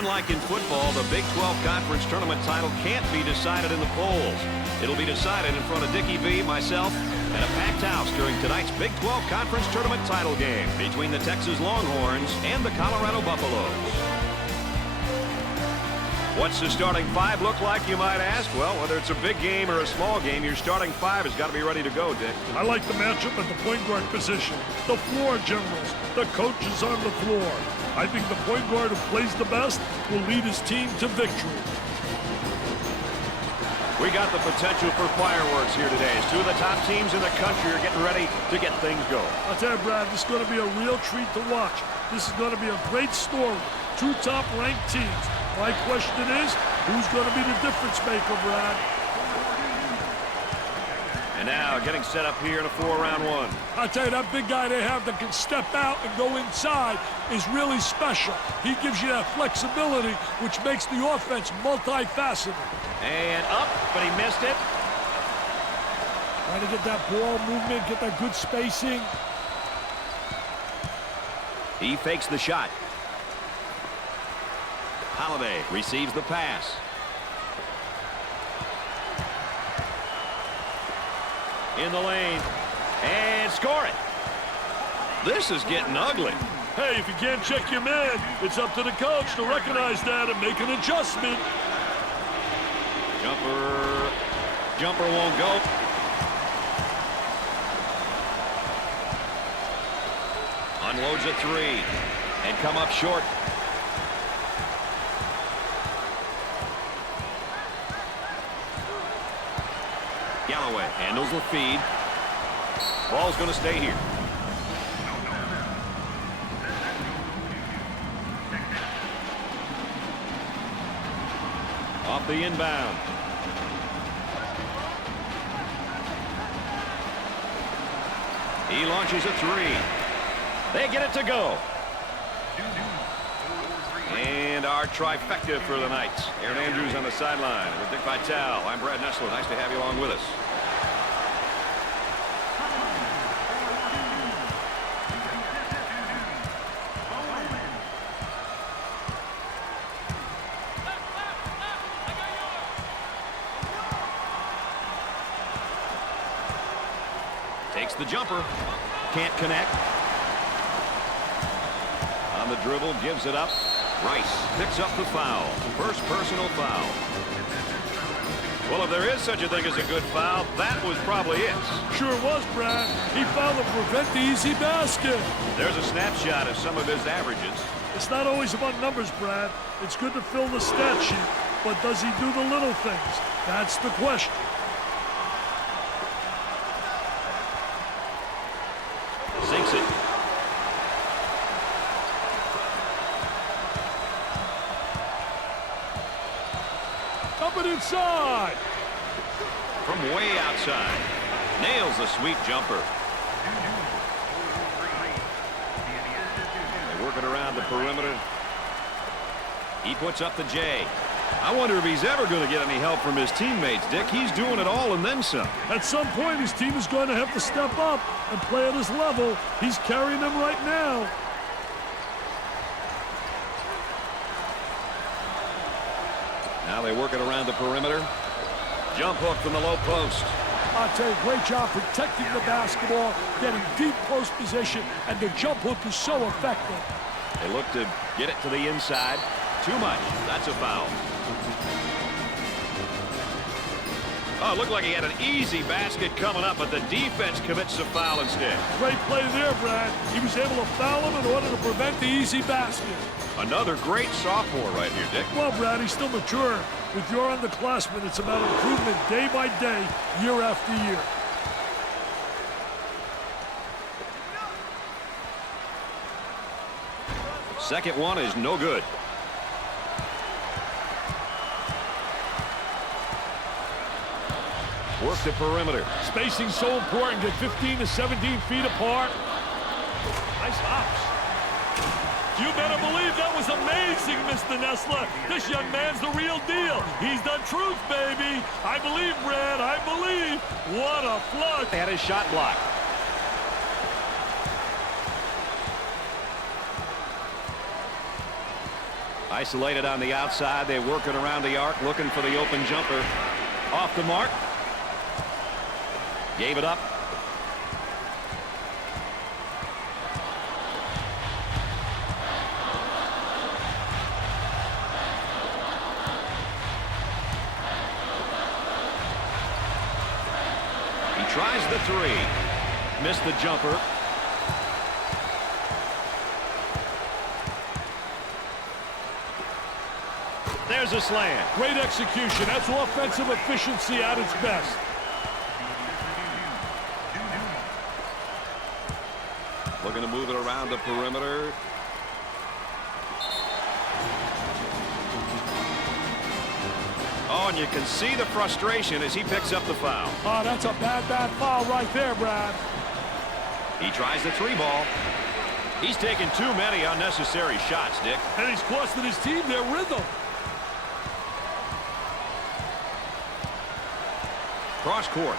Unlike in football, the Big 12 Conference Tournament title can't be decided in the polls. It'll be decided in front of Dickie V, myself, and a packed house during tonight's Big 12 Conference Tournament title game between the Texas Longhorns and the Colorado Buffaloes. What's the starting five look like, you might ask? Well, whether it's a big game or a small game, your starting five has got to be ready to go, Dick. I like the matchup at the point guard position. The floor generals, the coaches on the floor. I think the point guard who plays the best will lead his team to victory. We got the potential for fireworks here today as two of the top teams in the country are getting ready to get things going. I'll tell you, Brad, this is going to be a real treat to watch. This is going to be a great story. Two top-ranked teams. My question is, who's going to be the difference maker, Brad? And now getting set up here in a 4-round one. I'll tell you, that big guy they have that can step out and go inside is really special. He gives you that flexibility, which makes the offense multifaceted. And up, but he missed it. Trying to get that ball movement, get that good spacing. He fakes the shot. Holiday receives the pass. In the lane. And score it. This is getting ugly. Hey, if you can't check your man, it's up to the coach to recognize that and make an adjustment. Jumper won't go. Unloads a three. And come up short. Galloway handles the feed. Ball's going to stay here. Off the inbound. He launches a three. They get it to go. And our trifecta for the night. Aaron Andrews on the sideline with Dick Vitale. I'm Brad Nessler. Nice to have you along with us. Takes the jumper. Can't connect. On the dribble, gives it up. Rice picks up the foul. First personal foul. Well, if there is such a thing as a good foul, that was probably it. Sure was, Brad. He fouled to prevent the easy basket. There's a snapshot of some of his averages. It's not always about numbers, Brad. It's good to fill the stat sheet, but does he do the little things? That's the question. Sinks it. Up and inside. From way outside. Nails the sweet jumper. They work it around the perimeter. He puts up the J. I wonder if he's ever going to get any help from his teammates, Dick. He's doing it all and then some. At some point, his team is going to have to step up and play at his level. He's carrying them right now. Now they work it around the perimeter. Jump hook from the low post. I'll tell you, great job protecting the basketball, getting deep post position, and the jump hook is so effective. They look to get it to the inside. Too much. That's a foul. Oh, it looked like he had an easy basket coming up, but the defense commits a foul instead. Great play there, Brad. He was able to foul him in order to prevent the easy basket. Another great sophomore right here, Dick. Well, Brad, he's still mature. With your underclassmen, it's about improvement day by day, year after year. Second one is no good. Work the perimeter. Spacing so important. Get 15 to 17 feet apart. Nice hops. You better believe that was amazing, Mr. Nessler. This young man's the real deal. He's the truth, baby. I believe, Brad. I believe. What a flush. Had his shot blocked. Isolated on the outside. They're working around the arc, looking for the open jumper. Off the mark. Gave it up. He tries the three. Missed the jumper. There's a slam. Great execution. That's offensive efficiency at its best. Looking to move it around the perimeter. Oh, and you can see the frustration as he picks up the foul. Oh, that's a bad foul right there, Brad. He tries the three ball. He's taken too many unnecessary shots, Dick. And he's costing his team their rhythm. Cross court.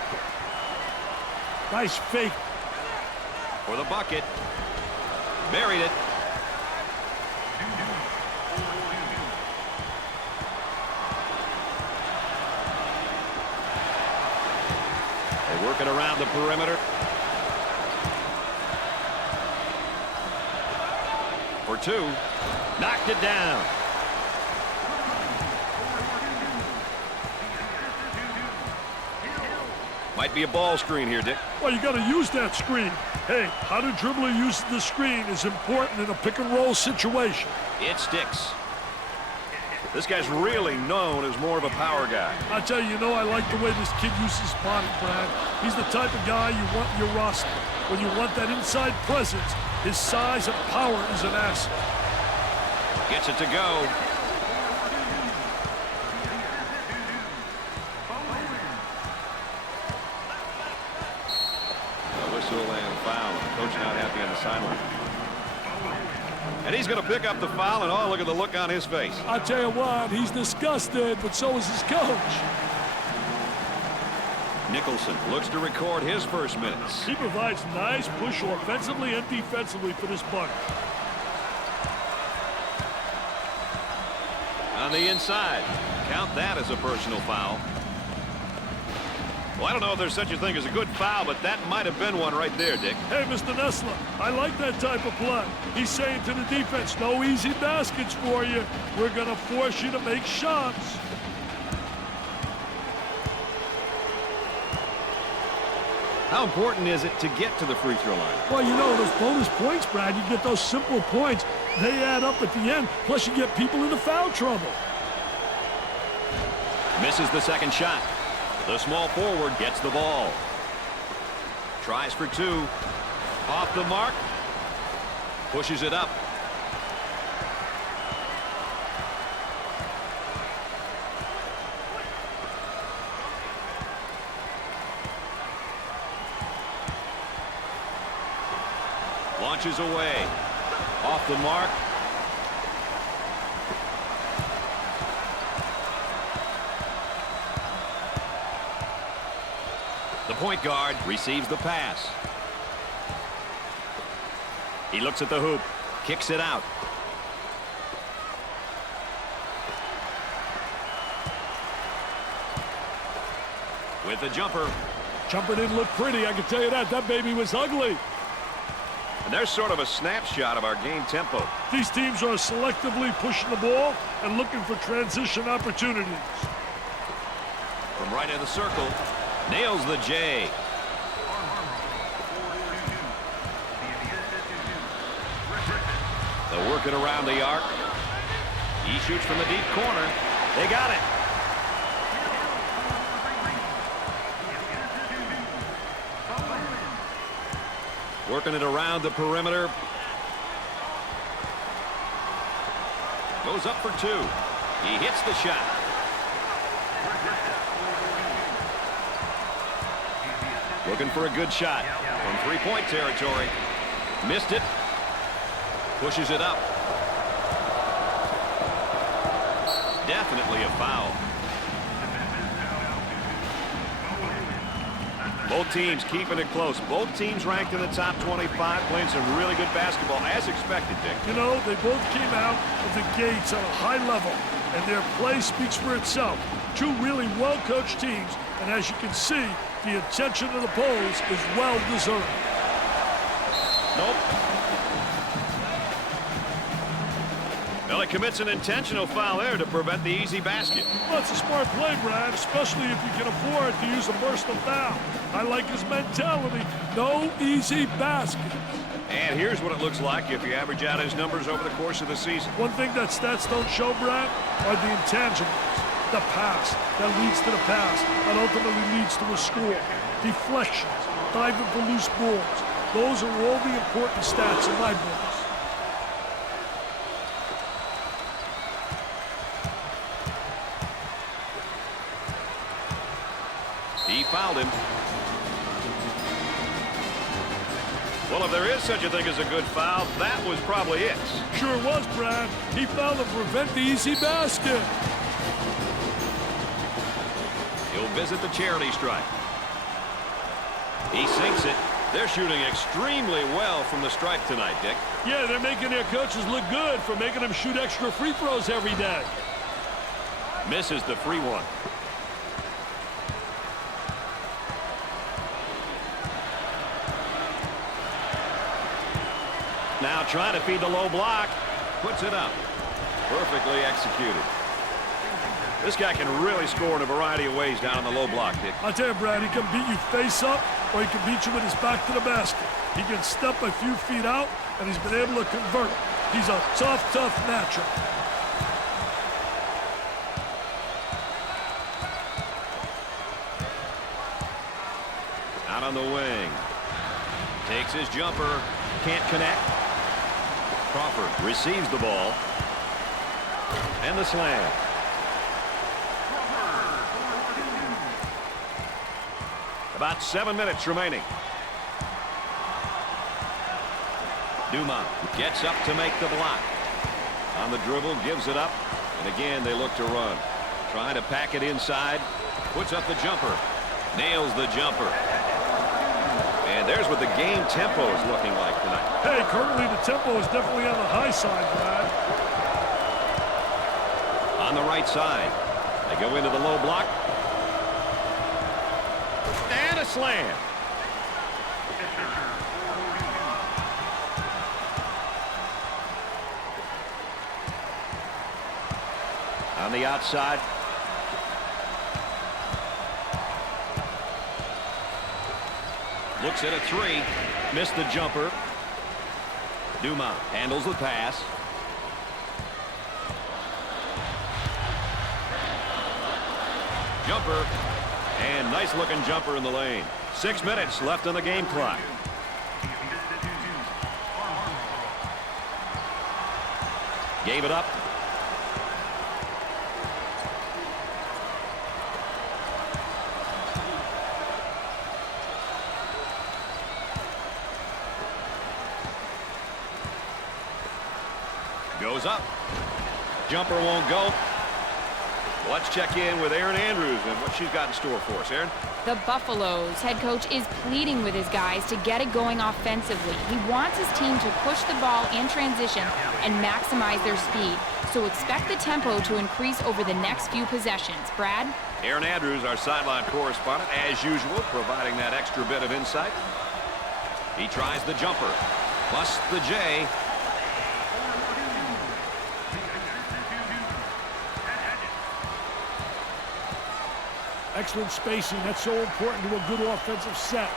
Nice fake. For the bucket. Buried it. They work it around the perimeter. For two. Knocked it down. Might be a ball screen here, Dick. Well, you got to use that screen. Hey, how the dribbler uses the screen is important in a pick-and-roll situation. It sticks. This guy's really known as more of a power guy. I tell you, I like the way this kid uses his body, Brad. He's the type of guy you want in your roster. When you want that inside presence, his size and power is an asset. Gets it to go. And foul. Coach not happy on the sideline. And he's going to pick up the foul, and oh, look at the look on his face. I tell you what, he's disgusted, but so is his coach. Nicholson looks to record his first minutes. He provides nice push offensively and defensively for this bunch. On the inside. Count that as a personal foul. Well, I don't know if there's such a thing as a good foul, but that might have been one right there, Dick. Hey, Mr. Nessler, I like that type of play. He's saying to the defense, no easy baskets for you. We're going to force you to make shots. How important is it to get to the free throw line? Well, those bonus points, Brad, you get those simple points. They add up at the end, plus you get people into foul trouble. Misses the second shot. The small forward gets the ball. Tries for two. Off the mark. Pushes it up. Launches away. Off the mark. The point guard receives the pass. He looks at the hoop, kicks it out. With the jumper. Jumper didn't look pretty, I can tell you that. That baby was ugly. And there's sort of a snapshot of our game tempo. These teams are selectively pushing the ball and looking for transition opportunities. From right in the circle. Nails the J. They're working around the arc. He shoots from the deep corner. They got it. Working it around the perimeter. Goes up for two. He hits the shot. Looking for a good shot from three-point territory. Missed it. Pushes it up. Definitely a foul. Both teams keeping it close. Both teams ranked in the top 25, playing some really good basketball, as expected, Dick. You know, they both came out of the gates on a high level, and their play speaks for itself. Two really well-coached teams, and as you can see, the attention of the polls is well-deserved. Nope. Well, he commits an intentional foul there to prevent the easy basket. Well, it's a smart play, Brad, especially if you can afford to use a personal foul. I like his mentality. No easy basket. And here's what it looks like if you average out his numbers over the course of the season. One thing that stats don't show, Brad, are the intangibles. The pass that leads to the pass that ultimately leads to a score. Deflections, diving for loose balls. Those are all the important stats in my books. He fouled him. Well, if there is such a thing as a good foul, that was probably it. Sure was, Brad. He fouled to prevent the easy basket. He'll visit the charity stripe. He sinks it. They're shooting extremely well from the stripe tonight, Dick. Yeah, they're making their coaches look good for making them shoot extra free throws every day. Misses the free one. Now trying to feed the low block. Puts it up. Perfectly executed. This guy can really score in a variety of ways down on the low block, Dick. I tell you, Brad, he can beat you face up, or he can beat you with his back to the basket. He can step a few feet out, and he's been able to convert. He's a tough, tough matchup. Out on the wing. Takes his jumper. Can't connect. Crawford receives the ball. And the slam. About 7 minutes remaining. Dumas gets up to make the block. On the dribble, gives it up. And again, they look to run. Trying to pack it inside. Puts up the jumper. Nails the jumper. And there's what the game tempo is looking like tonight. Hey, currently the tempo is definitely on the high side, Brad. On the right side. They go into the low block. And a slam. On the outside. Looks at a three. Missed the jumper. Dumas handles the pass. Jumper. And nice looking jumper in the lane. 6 minutes left on the game clock. Gave it up. Goes up. Jumper won't go. Let's check in with Erin Andrews and what she's got in store for us. Erin? The Buffaloes head coach is pleading with his guys to get it going offensively. He wants his team to push the ball in transition and maximize their speed. So expect the tempo to increase over the next few possessions. Brad? Erin Andrews, our sideline correspondent, as usual, providing that extra bit of insight. He tries the jumper. Busts the J. Excellent spacing. That's so important to a good offensive set.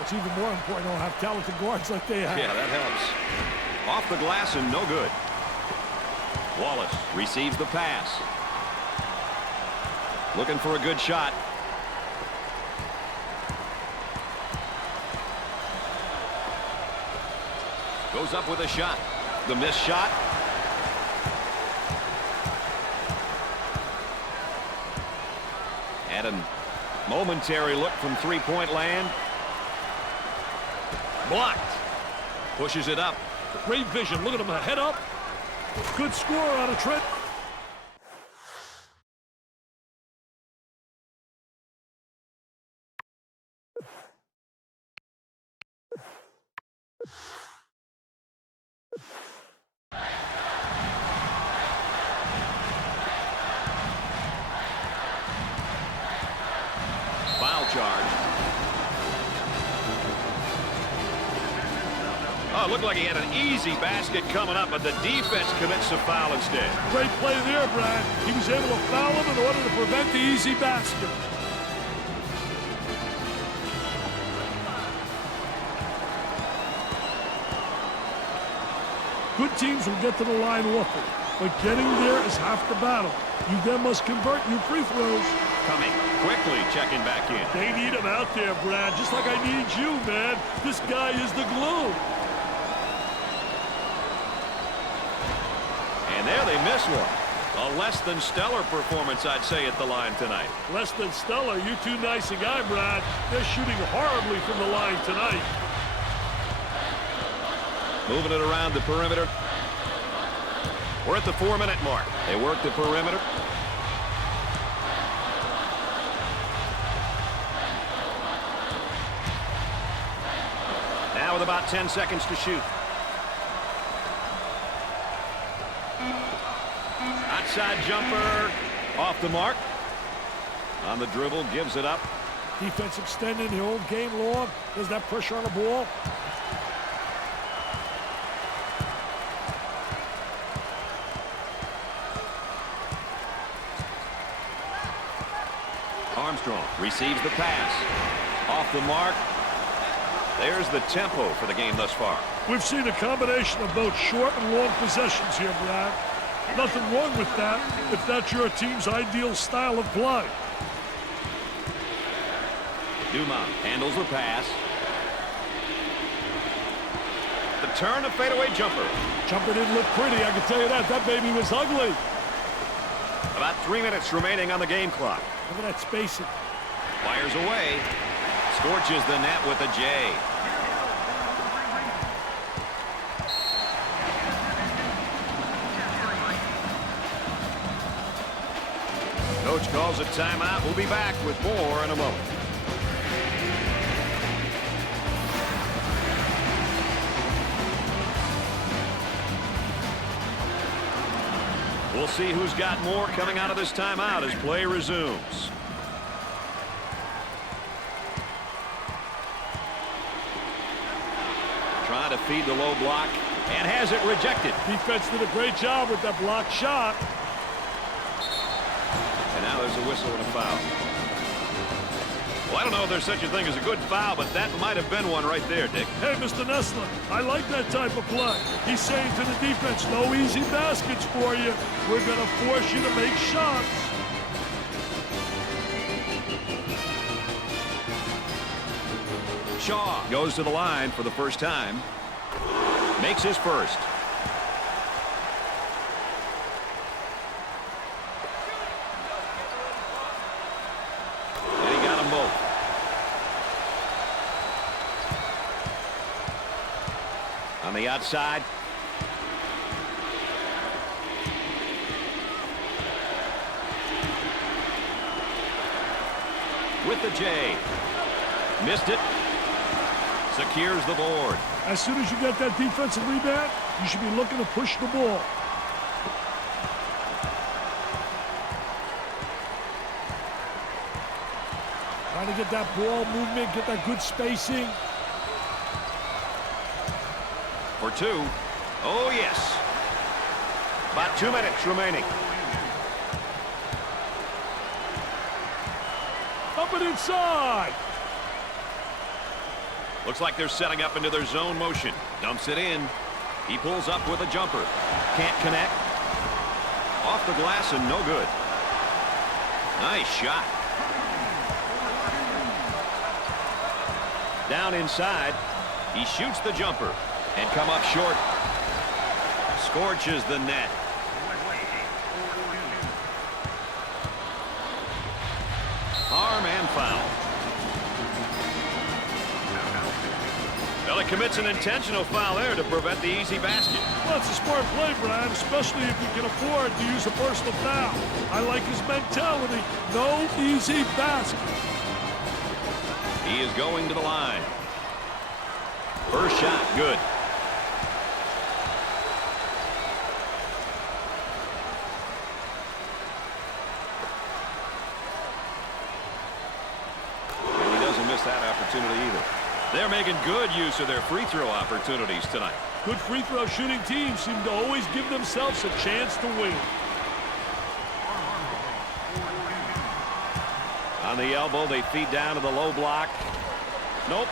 It's even more important to have talented guards like they have. Yeah, that helps. Off the glass and no good. Wallace receives the pass. Looking for a good shot. Goes up with a shot. The missed shot. Had a momentary look from three-point land. Blocked. Pushes it up. Great vision. Look at him. Head up. Good score out of Trent. Oh, it looked like he had an easy basket coming up, but the defense commits a foul instead. Great play there, Brad. He was able to foul him in order to prevent the easy basket. Good teams will get to the line often, but getting there is half the battle. You then must convert your free throws. Coming quickly, checking back in. They need him out there, Brad, just like I need you, man. This guy is the glue. And there they miss one. A less than stellar performance, I'd say, at the line tonight. Less than stellar. You too nice a guy, Brad. They're shooting horribly from the line tonight. Moving it around the perimeter. We're at the 4-minute mark. They work the perimeter. Now with about 10 seconds to shoot. Outside jumper off the mark. On the dribble, gives it up. Defense extending the whole game long. There's that pressure on the ball. Armstrong receives the pass. Off the mark. There's the tempo for the game thus far. We've seen a combination of both short and long possessions here, Brad. Nothing wrong with that if that's your team's ideal style of play. Dumont handles the pass. The turn, a fadeaway jumper. Jumper didn't look pretty, I can tell you that. That baby was ugly. About 3 minutes remaining on the game clock. Look at that spacing. Fires away. Scorches the net with a J. Coach calls a timeout. We'll be back with more in a moment. We'll see who's got more coming out of this timeout as play resumes. Trying to feed the low block and has it rejected. Defense did a great job with that block shot. And now there's a whistle and a foul. Well, I don't know if there's such a thing as a good foul, but that might have been one right there, Dick. Hey, Mr. Nessler, I like that type of play. He's saying to the defense, no easy baskets for you. We're going to force you to make shots. Shaw goes to the line for the first time. Makes his first. And he got them both. On the outside. With the J. Missed it. Secures the board. As soon as you get that defensive rebound, you should be looking to push the ball. Trying to get that ball movement, get that good spacing. For two. Oh, yes. About 2 minutes remaining. Up and inside. Looks like they're setting up into their zone motion. Dumps it in. He pulls up with a jumper. Can't connect. Off the glass and no good. Nice shot. Down inside. He shoots the jumper and come up short. Scorches the net. Harm and foul. Well, he commits an intentional foul there to prevent the easy basket. Well, it's a smart play, Brad, especially if you can afford to use a personal foul. I like his mentality. No easy basket. He is going to the line. First shot, good. And he doesn't miss that opportunity either. They're making good use of their free throw opportunities tonight. Good free throw shooting teams seem to always give themselves a chance to win. On the elbow, they feed down to the low block. Nope.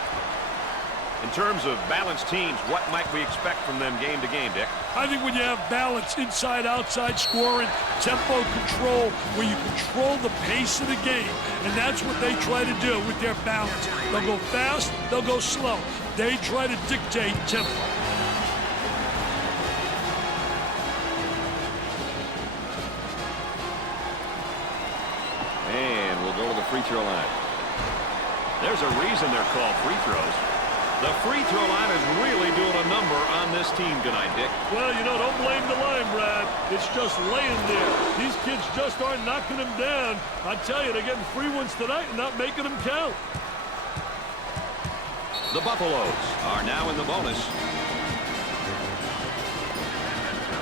In terms of balanced teams, what might we expect from them game to game, Dick? I think when you have balance, inside, outside scoring, tempo control, where you control the pace of the game, and that's what they try to do with their balance. They'll go fast, they'll go slow. They try to dictate tempo. And we'll go to the free throw line. There's a reason they're called free throws. The free throw line is really doing a number on this team tonight, Dick. Well, you know, don't blame the line, Brad. It's just laying there. These kids just aren't knocking them down. I tell you, they're getting free ones tonight and not making them count. The Buffaloes are now in the bonus.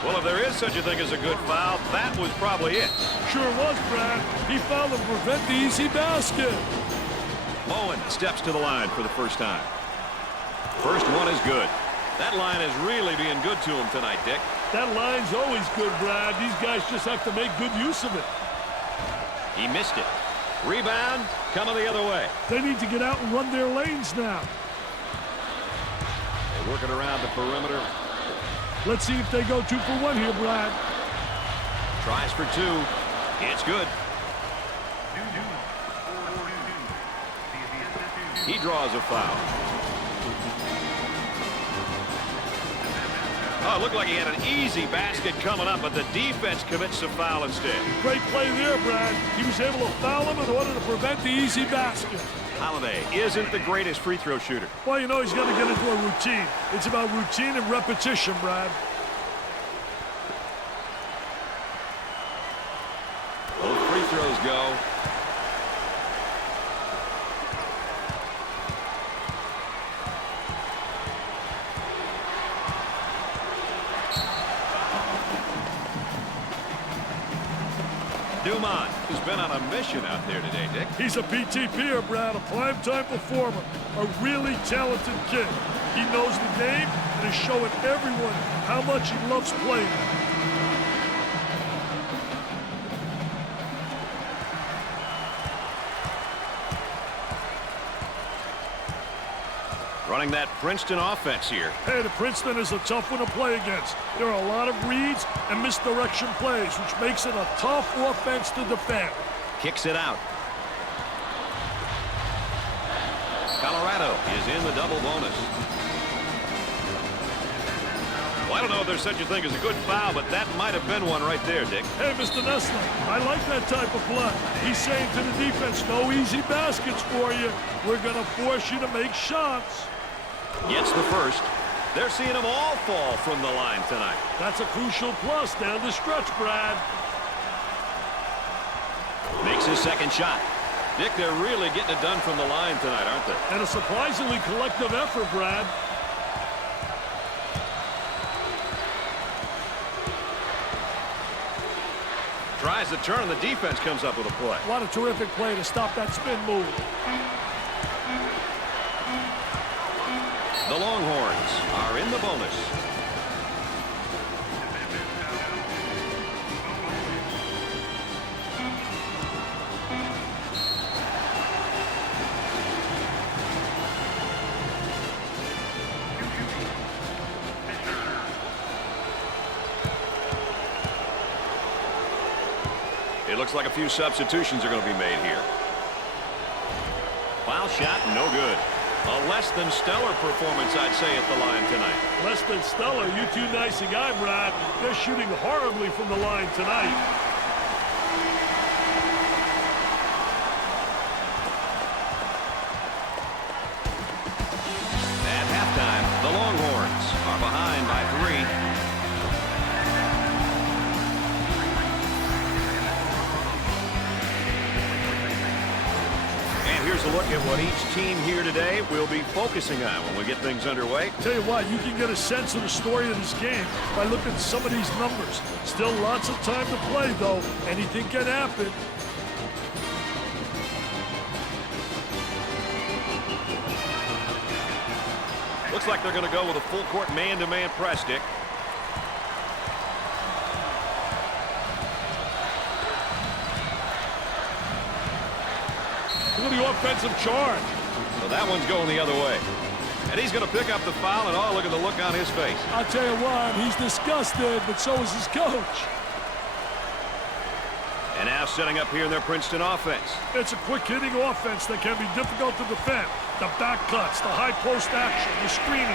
Well, if there is such a thing as a good foul, that was probably it. Sure was, Brad. He fouled to prevent the easy basket. Owen steps to the line for the first time. First one is good. That line is really being good to him tonight, Dick. That line's always good, Brad. These guys just have to make good use of it. He missed it. Rebound coming the other way. They need to get out and run their lanes now. They're working around the perimeter. Let's see if they go 2 for 1 here, Brad. Tries for 2. It's good. He draws a foul. Oh, it looked like he had an easy basket coming up, but the defense commits a foul instead. Great play there, Brad. He was able to foul him in order to prevent the easy basket. Holiday isn't the greatest free throw shooter. Well, you know he's going to get into a routine. It's about routine and repetition, Brad. Both free throws go. Dumont has been on a mission out there today, Dick. He's a PTPer, Brad, a primetime performer, a really talented kid. He knows the game and is showing everyone how much he loves playing. Running that Princeton offense here. Hey, the Princeton is a tough one to play against. There are a lot of reads and misdirection plays, which makes it a tough offense to defend. Kicks it out. Colorado is in the double bonus. Well, I don't know if there's such a thing as a good foul, but that might have been one right there, Dick. Hey, Mr. Nessler, I like that type of play. He's saying to the defense, no easy baskets for you. We're going to force you to make shots. Gets the first. They're seeing them all fall from the line tonight. That's a crucial plus down the stretch, Brad. Makes his second shot. Dick, they're really getting it done from the line tonight, aren't they? And a surprisingly collective effort, Brad. Tries to turn, and the defense comes up with a play. What a terrific play to stop that spin move. The Longhorns are in the bonus. It looks like a few substitutions are going to be made here. Foul shot, no good. A less than stellar performance, I'd say, at the line tonight. Less than stellar. You too nice a guy, Brad. They're shooting horribly from the line tonight. At halftime, the Longhorns are behind by 3. Here's a look at what each team here today will be focusing on when we get things underway. Tell you what, you can get a sense of the story of this game by looking at some of these numbers. Still lots of time to play, though. Anything can happen. Looks like they're going to go with a full court man-to-man press, Dick. Look at the offensive charge. So that one's going the other way. And he's going to pick up the foul, and oh, look at the look on his face. I'll tell you what, he's disgusted, but so is his coach. And now setting up here in their Princeton offense. It's a quick-hitting offense that can be difficult to defend. The back cuts, the high post action, the screening.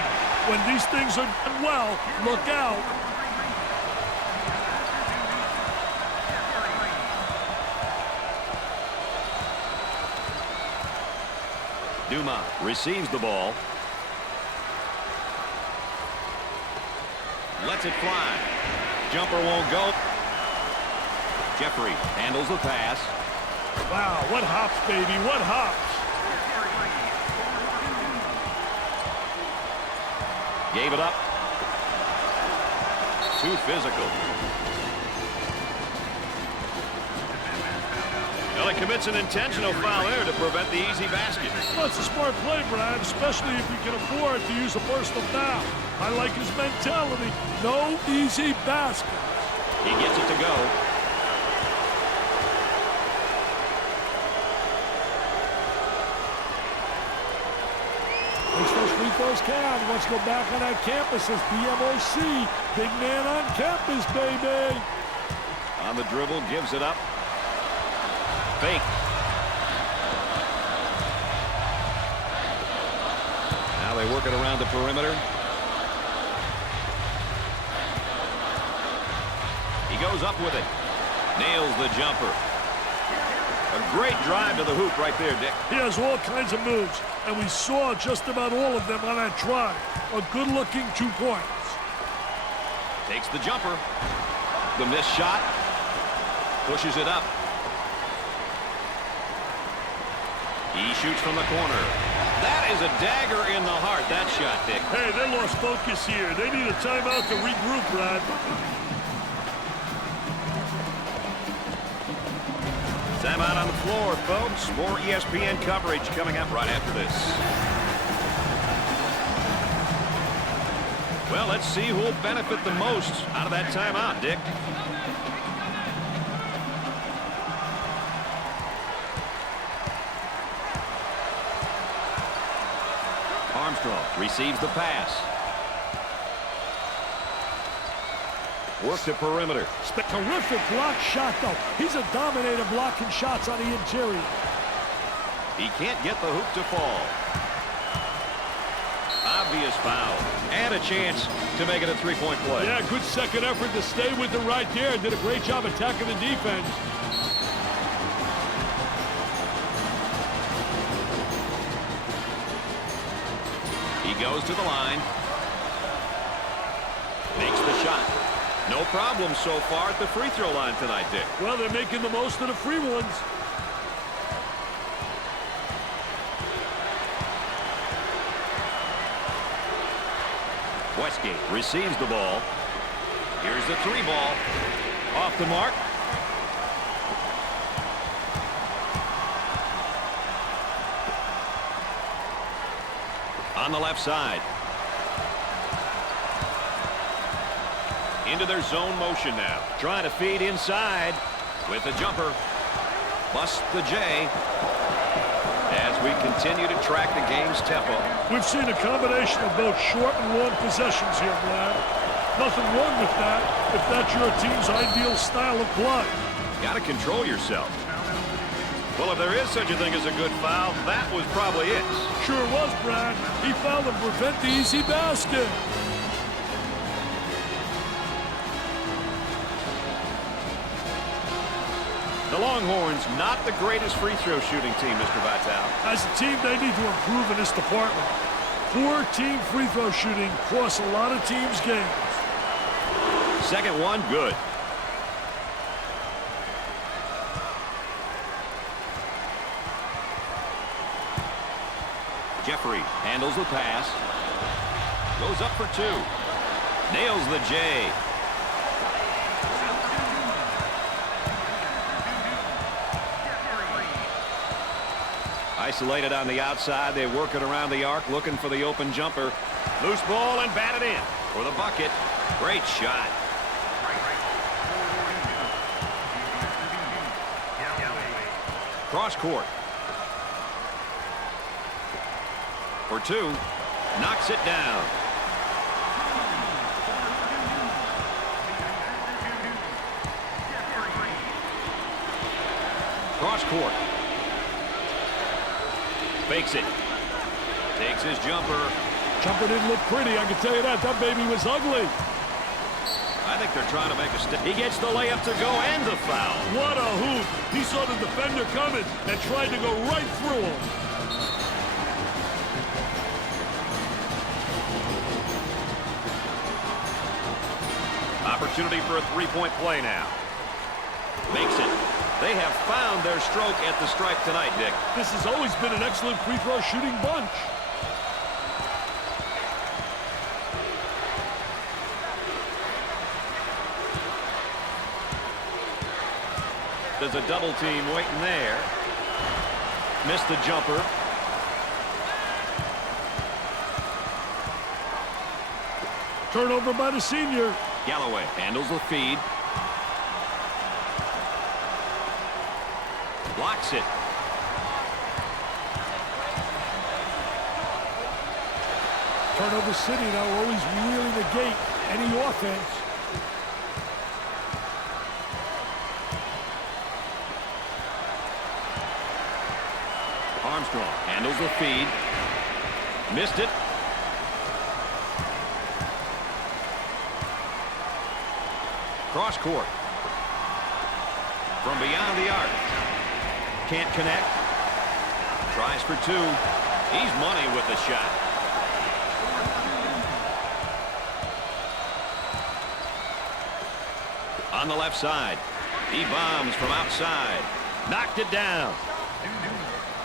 When these things are done well, look out. Duma receives the ball. Lets it fly. Jumper won't go. Jeffrey handles the pass. Wow, what hops, baby, what hops. Gave it up. Too physical. Well, he commits an intentional foul there to prevent the easy basket. Well, it's a smart play, Brad, especially if you can afford to use a personal foul. I like his mentality. No easy basket. He gets it to go. Makes those free throws count. Let's go back on that campus as BMOC. Big man on campus, baby. On the dribble, gives it up. Fake. Now they work it around the perimeter. He goes up with it. Nails the jumper. A great drive to the hoop right there, Dick. He has all kinds of moves, and we saw just about all of them on that drive. A good-looking 2 points. Takes the jumper. The missed shot. Pushes it up. He shoots from the corner. That is a dagger in the heart, that shot, Dick. Hey, they lost focus here. They need a timeout to regroup, Brad. Timeout on the floor, folks. More ESPN coverage coming up right after this. Well, let's see who will benefit the most out of that timeout, Dick. Armstrong receives the pass. Work the perimeter. Terrific block shot, though. He's a dominator blocking shots on the interior. He can't get the hoop to fall. Obvious foul. And a chance to make it a three-point play. Yeah, good second effort to stay with it right there. Did a great job attacking the defense. He goes to the line. Makes the shot. No problem so far at the free throw line tonight, Dick. Well, they're making the most of the free ones. Westgate receives the ball. Here's the 3 ball. Off the mark. On the left side. Into their zone motion now. Trying to feed inside with a jumper. Busts the J. As we continue to track the game's tempo. We've seen a combination of both short and long possessions here, Brad. Nothing wrong with that if that's your team's ideal style of play. Got to control yourself. Well, if there is such a thing as a good foul, that was probably it. Sure was, Brad. He fouled to prevent the easy basket. The Longhorns, not the greatest free throw shooting team, Mr. Vitale. As a team, they need to improve in this department. Poor team free throw shooting costs a lot of teams' games. Second one, good. Jeffrey handles the pass. Goes up for 2. Nails the J. Isolated on the outside. They work it around the arc, looking for the open jumper. Loose ball and batted in for the bucket. Great shot. Cross court. For two. Knocks it down. Cross court. Fakes it. Takes his jumper. Jumper didn't look pretty, I can tell you that. That baby was ugly. I think they're trying to make a step. He gets the layup to go and the foul. What a hoop. He saw the defender coming and tried to go right through him. Opportunity for a three-point play now. Makes it. They have found their stroke at the stripe tonight, Dick. This has always been an excellent free throw shooting bunch. There's a double team waiting there. Missed the jumper. Turnover by the senior. Galloway handles the feed. Blocks it. Turnover city now always really negate any offense. Armstrong handles the feed. Missed it. Cross court. From beyond the arc. Can't connect. Tries for two. He's money with the shot. On the left side. He bombs from outside. Knocked it down.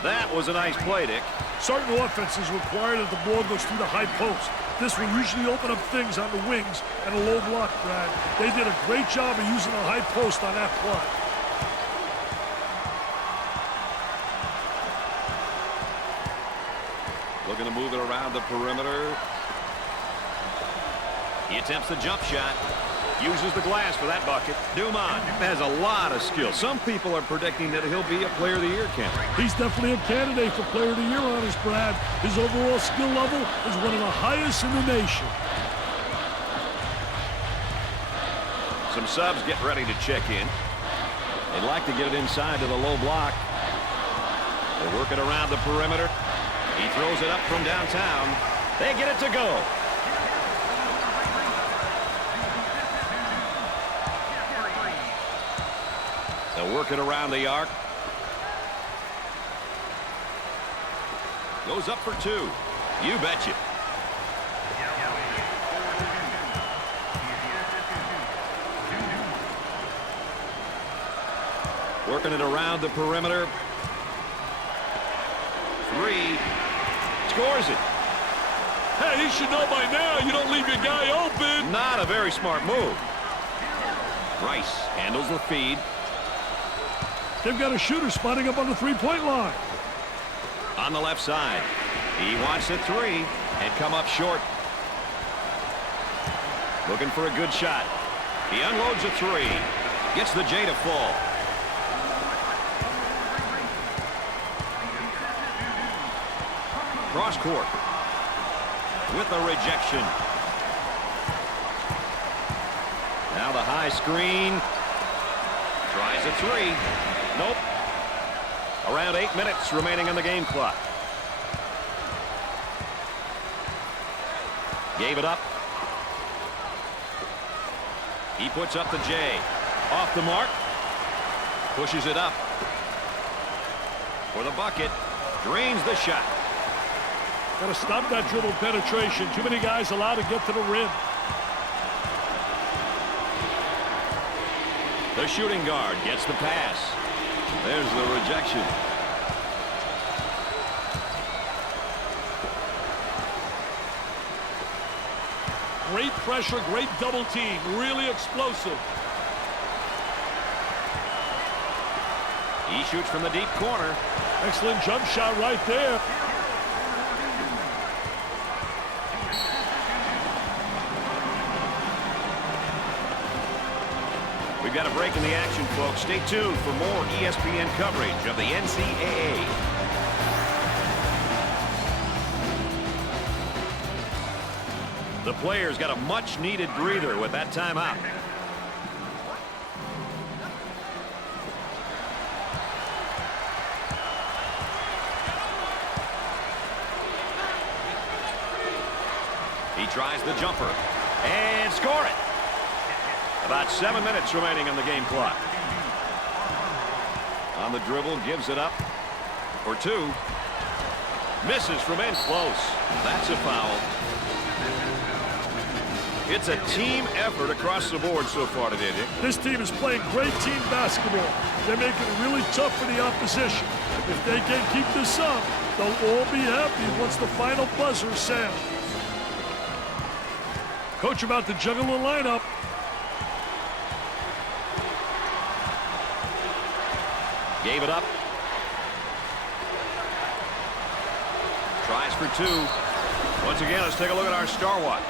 That was a nice play, Dick. Certain offenses require that the ball goes through the high post. This will usually open up things on the wings and a low block, Brad. They did a great job of using the high post on that play. Looking to move it around the perimeter. He attempts the jump shot. Uses the glass for that bucket. Dumont has a lot of skill. Some people are predicting that he'll be a Player of the Year candidate. He's definitely a candidate for Player of the Year honors, Brad. His overall skill level is one of the highest in the nation. Some subs get ready to check in. They'd like to get it inside to the low block. They work it around the perimeter. He throws it up from downtown. They get it to go. They'll work it around the arc. Goes up for two. You betcha. Working it around the perimeter. Three. Scores it. Hey, he should know by now you don't leave your guy open. Not a very smart move. Rice handles the feed. They've got a shooter spotting up on the three-point line. On the left side. He wants a three and come up short. Looking for a good shot. He unloads a three. Gets the J to fall. Cross court. With a rejection. Now the high screen. Tries a three. Nope. Around 8 minutes remaining on the game clock. Gave it up. He puts up the J. Off the mark. Pushes it up. For the bucket. Drains the shot. Got to stop that dribble penetration. Too many guys allowed to get to the rim. The shooting guard gets the pass. There's the rejection. Great pressure, great double team. Really explosive. He shoots from the deep corner. Excellent jump shot right there. We've got a break in the action, folks. Stay tuned for more ESPN coverage of the NCAA. The players got a much-needed breather with that timeout. He tries the jumper and score it. About 7 minutes remaining on the game clock. On the dribble, gives it up for two. Misses from in close. That's a foul. It's a team effort across the board so far today, Dick. This team is playing great team basketball. They're making it really tough for the opposition. If they can keep this up, they'll all be happy once the final buzzer sounds. Coach about to juggle the lineup. Gave it up. Tries for two. Once again, let's take a look at our star watch.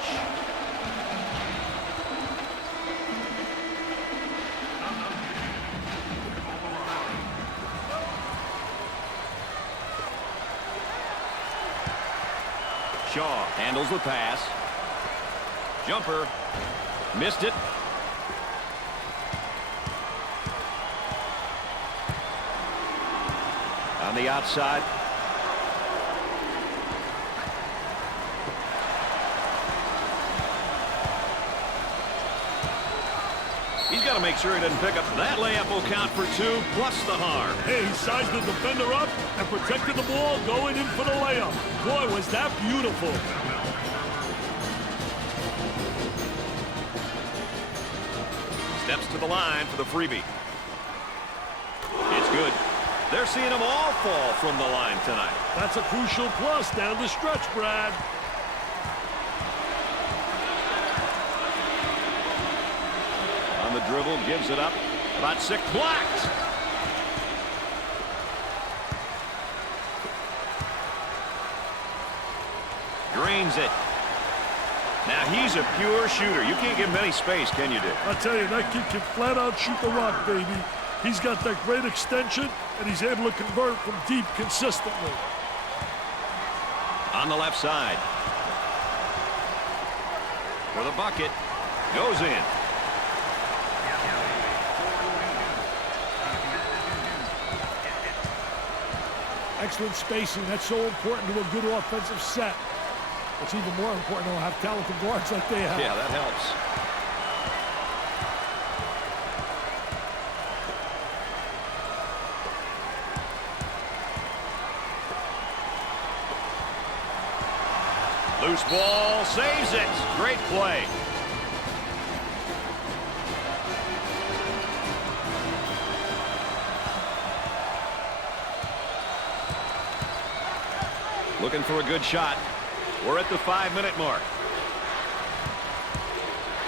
Shaw handles the pass. Jumper. Missed it. On the outside. He's got to make sure he doesn't pick up. That layup will count for two, plus the harm. Hey, he sized the defender up and protected the ball going in for the layup. Boy, was that beautiful. Steps to the line for the freebie. It's good. They're seeing them all fall from the line tonight. That's a crucial plus down the stretch, Brad. On the dribble, gives it up. About six. Blocked. Drains it. Now he's a pure shooter. You can't give him any space, can you, Dick? I tell you, that kid can flat out shoot the rock, baby. He's got that great extension, and he's able to convert from deep consistently. On the left side. For the bucket. Goes in. Excellent spacing. That's so important to a good offensive set. It's even more important to have talented guards like they have. Yeah, that helps. Loose ball, saves it. Great play. Looking for a good shot. We're at the 5-minute mark.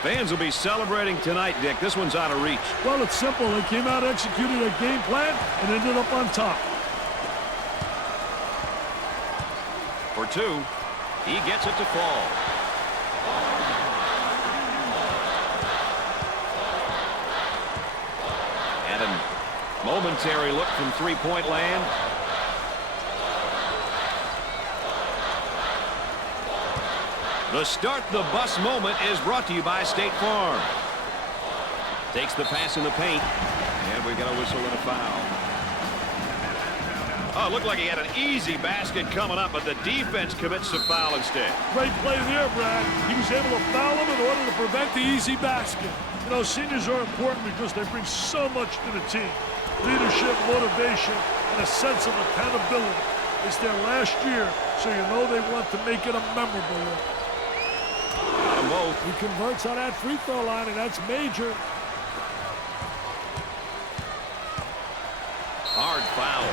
Fans will be celebrating tonight, Dick. This one's out of reach. Well, it's simple. They came out, executed a game plan, and ended up on top. For two, he gets it to fall. And a momentary look from three-point land. The start the bus moment is brought to you by State Farm. Takes the pass in the paint. And we got a whistle and a foul. Oh, it looked like he had an easy basket coming up, but the defense commits the foul instead. Great play there, Brad. He was able to foul him in order to prevent the easy basket. You know, seniors are important because they bring so much to the team. Leadership, motivation, and a sense of accountability. It's their last year, so you know they want to make it a memorable one. Got them both. He converts on that free throw line, and that's major. Hard foul.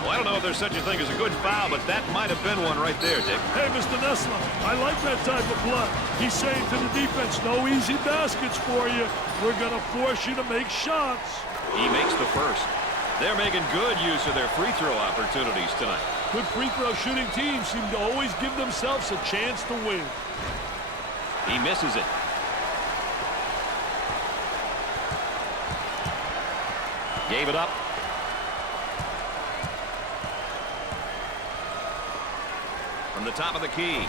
Well, I don't know if there's such a thing as a good foul, but that might have been one right there, Dick. Hey, Mr. Nessler, I like that type of play. He's saying to the defense, no easy baskets for you. We're going to force you to make shots. He makes the first. They're making good use of their free throw opportunities tonight. Good free throw shooting teams seem to always give themselves a chance to win. He misses it. Gave it up. From the top of the key.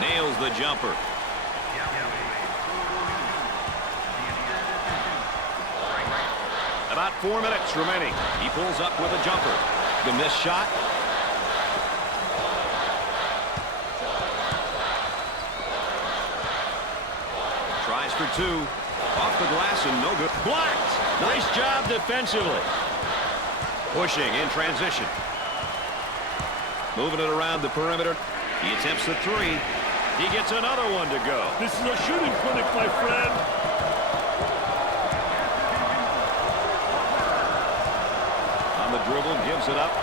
Nails the jumper. About 4 minutes remaining. He pulls up with a jumper. The missed shot. Tries for two. Off the glass and no good. Blocked. Nice job defensively. Pushing in transition. Moving it around the perimeter. He attempts the three. He gets another one to go. This is a shooting clinic, my friend. On the dribble, gives it up.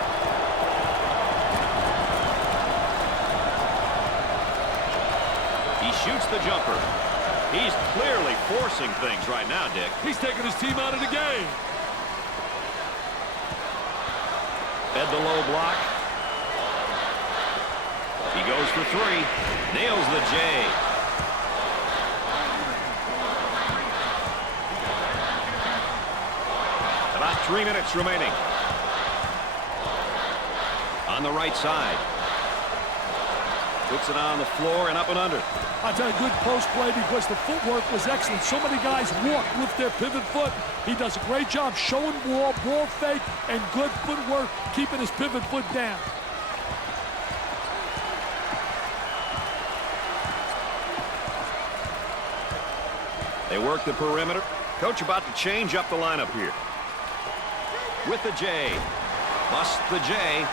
He shoots the jumper. He's clearly forcing things right now, Dick. He's taking his team out of the game. Fed the low block. He goes for three. Nails the J. About 3 minutes remaining. On the right side. Puts it on the floor and up and under. I tell you, good post play because the footwork was excellent. So many guys walk with their pivot foot. He does a great job showing ball fake, and good footwork, keeping his pivot foot down. They work the perimeter. Coach about to change up the lineup here. With the J. Busts the J.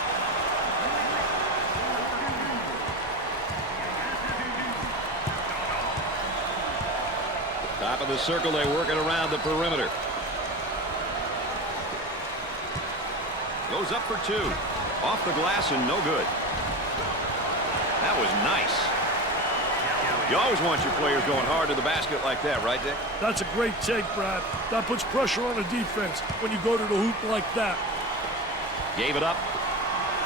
Top of the circle, they work it around the perimeter. Goes up for two. Off the glass and no good. That was nice. You always want your players going hard to the basket like that, right, Dick? That's a great take, Brad. That puts pressure on the defense when you go to the hoop like that. Gave it up.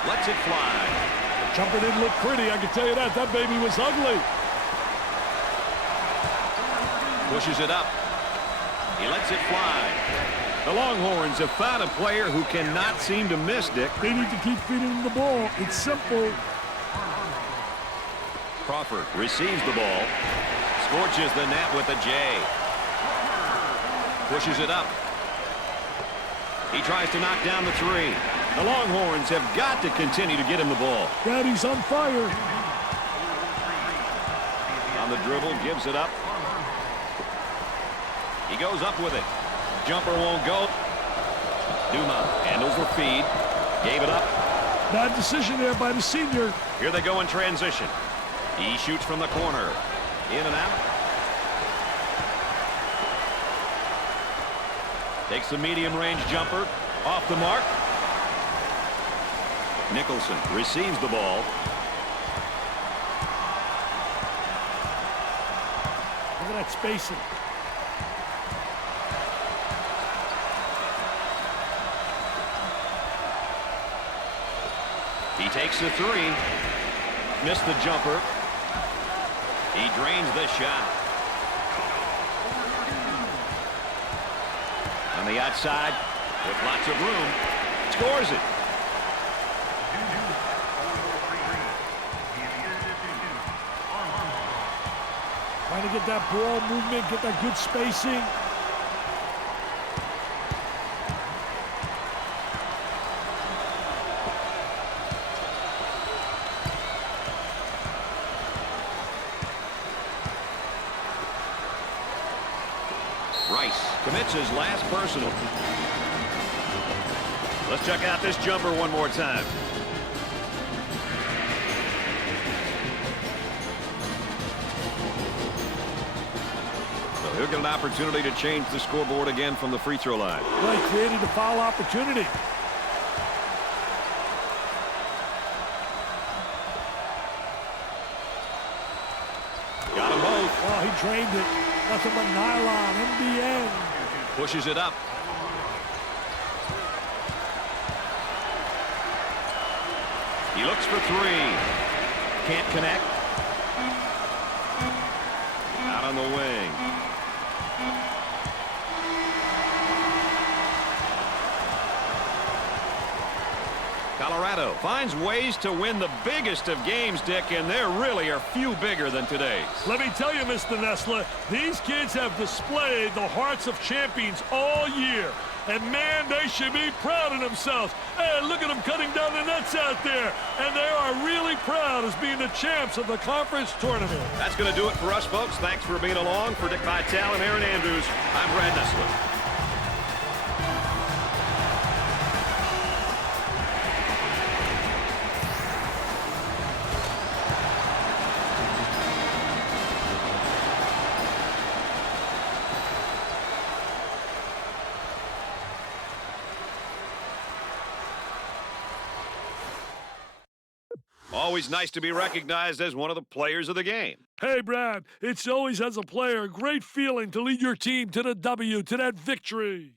Lets it fly. Jumper didn't look pretty, I can tell you that. That baby was ugly. Pushes it up. He lets it fly. The Longhorns have found a player who cannot seem to miss, Dick. They need to keep feeding him the ball. It's simple. Crawford receives the ball. Scorches the net with a J. Pushes it up. He tries to knock down the three. The Longhorns have got to continue to get him the ball. Brad, he's on fire. On the dribble, gives it up. He goes up with it. Jumper won't go. Duma handles the feed. Gave it up. Bad decision there by the senior. Here they go in transition. He shoots from the corner. In and out. Takes the medium-range jumper. Off the mark. Nicholson receives the ball. Look at that spacing. He takes the three. Missed the jumper. He drains the shot. On the outside, with lots of room, scores it. Trying to get that ball movement, get that good spacing. Rice commits his last personal. Let's check out this jumper one more time. So he'll get an opportunity to change the scoreboard again from the free throw line. Right, created a foul opportunity. Got them both. Oh, he drained it. Nothing but nylon, NBN. Pushes it up. He looks for three. Can't connect. Out of on the wing. Colorado finds ways to win the biggest of games, Dick, and there really are few bigger than today's. Let me tell you, Mr. Nessler, these kids have displayed the hearts of champions all year. And, man, they should be proud of themselves. Hey, look at them cutting down the nets out there. And they are really proud as being the champs of the conference tournament. That's going to do it for us, folks. Thanks for being along. For Dick Vitale and Aaron Andrews, I'm Brad Nessler. Always nice to be recognized as one of the players of the game. Hey, Brad, it's always, as a player, a great feeling to lead your team to the W, to that victory.